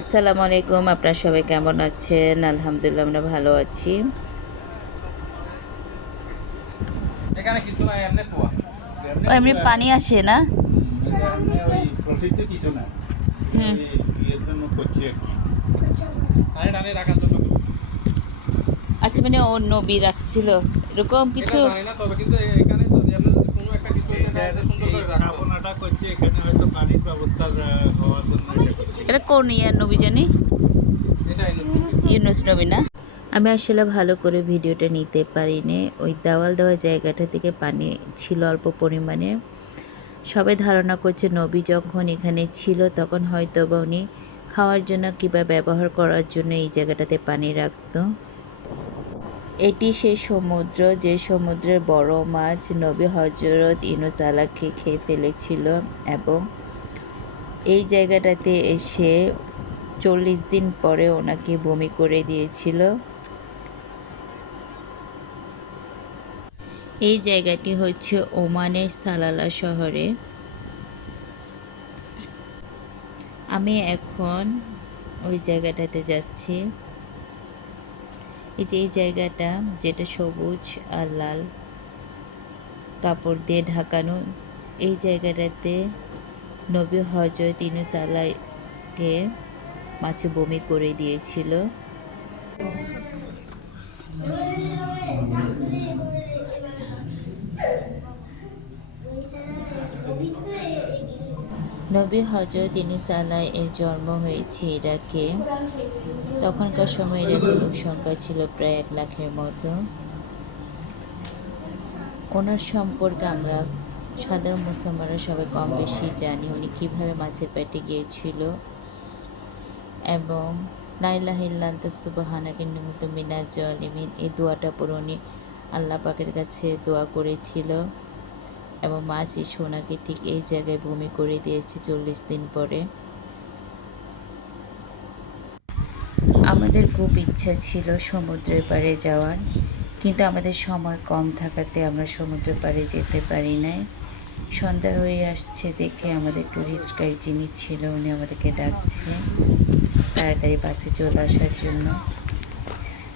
আসসালামু আলাইকুম। আপনারা সবাই কেমন আছেন? আলহামদুলিল্লাহ আমরা ভালো আছি। এখানে কিছু নাই, এমনি কুয়া। এমনি পানি আসে না? এমনি ওই প্রসিদ্ধ কিছু না, হুম। ওই ইয়ের জন্য করছি আর কি। টানে টানে রাখার জন্য কিছু। আচ্ছা, মানে ও নবী রাখছিল এরকম এটা কিছু? জানি না, তবে কিন্তু এখানে যদি আমরা যদি কোনো একটা কিছু এই জায়গায় এসে সুন্দর এই করে রাখতো। স্থাপনাটা করছি এখানে, হয়তো পানির ব্যবস্থা হওয়ার জন্য এটা করছি। এটা কোন ইয়ার নবী জানি? এটা ইউনুস। ইউনুস নবী না? আমি আসলে ভালো করে ভিডিওটা নিতে পারিনি। ওই দেওয়াল দেওয়া জায়গাটা থেকে পানি ছিল অল্প পরিমাণে। সবাই ধারণা করছে নবী যখন এখানে ছিল তখন হয়তো বা উনি খাওয়ার জন্য কিংবা ব্যবহার করার জন্য এই জায়গাটাতে পানি রাখতো। এটি সেই সমুদ্র যে সমুদ্রের বড় মাছ নবী হজরত ইউনুস আলাহকে খেয়ে ফেলেছিল, এবং এই জায়গাটাতে এসে 40 দিন পরে ওনাকে বমি করে দিয়েছিল। এই জায়গাটি হচ্ছে ওমানের সালালা শহরে। আমি এখন ওই জায়গাটাতে যাচ্ছি। এই যে এই জায়গাটা, যেটা সবুজ আর লাল কাপড় দিয়ে ঢাকানো, এই জায়গাটাতে নবী হজরত ইউনুস আলাইকে মাছে বমি করে দিয়েছিল। নবী হজরত ইউনুস আলাই এর জন্ম হয়েছে ইরাকে। তখনকার সময় ইরাকের লোক সংখ্যা ছিল প্রায় 1 লাখের মতো। ওনার সম্পর্কে আমরা সাধারণ মুসলমানরা সবাই কম বেশি জানি, উনি কীভাবে মাছের পেটে গিয়েছিল এবং লা ইলাহা ইল্লা আনতা সুবহানাকা ইন্নী কুনতু মিনাজ জালিমিন এই দোয়াটা পড়ে উনি আল্লাহ পাকের কাছে দোয়া করেছিল, এবং মাছ এসে ওনাকে ঠিক এই জায়গায় বমি করে দিয়েছে 40 দিন পরে। আমাদের খুব ইচ্ছা ছিল সমুদ্রের পাড়ে যাওয়ার, কিন্তু আমাদের সময় কম থাকাতে আমরা সমুদ্রের পাড়ে যেতে পারি নাই। সন্ধ্যা হয়ে আসছে দেখে আমাদের টুরিস্ট গাইড যিনি ছিল উনি আমাদেরকে ডাকছে তাড়াতাড়ি বাসে চলে আসার জন্য।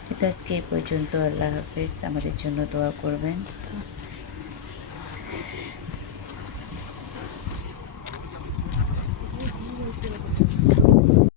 কিন্তু আজকে এই পর্যন্ত। আল্লাহ হাফেজ। আমাদের জন্য দোয়া করবেন।